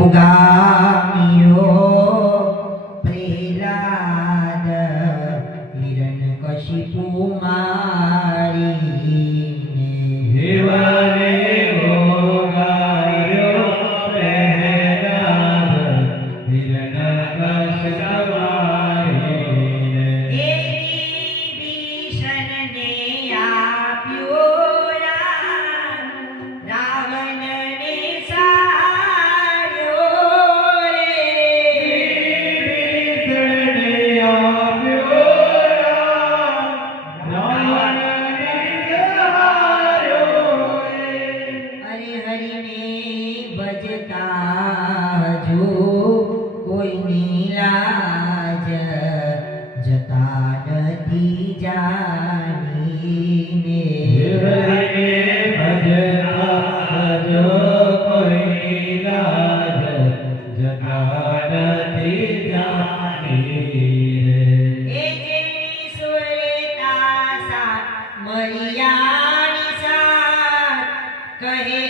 ઉગામ્યો પ્રહલાદ હિરણ્યકશિપુ મારીને શિવને ઉગામ્યો પ્રહલાદ હિરણ્યકશિપુ મારીને વિભીષણને આપ્યો રાવણને સાર્યો રે વિભીષણને આપ્યો રાવણને સાર્યો અરે હરિને ભજતા જો કોઈની લાજ જતા નથી જાણીને હરિને ભજતા જો કોઈ લાજ જતા નથી જાણીને એ જેની સુરતા સા મરિયાની સાથ કહે